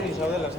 urruri zaudela.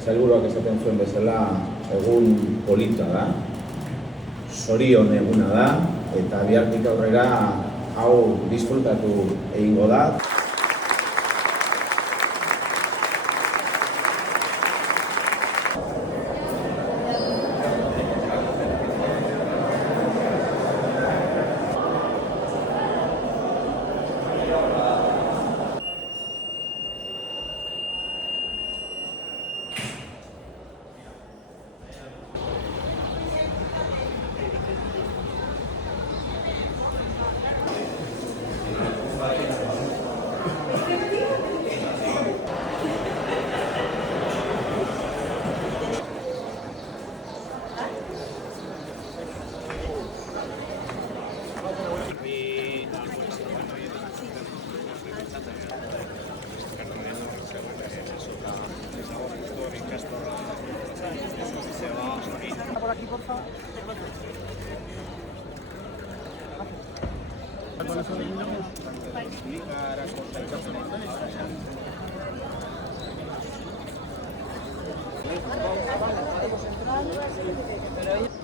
Sailburuak esaten zuen bezala, egun polita da, zorion eguna da, eta bihartik aurrera hau disfrutatu egingo da. Por aquí, por favor. Vamos a entrar.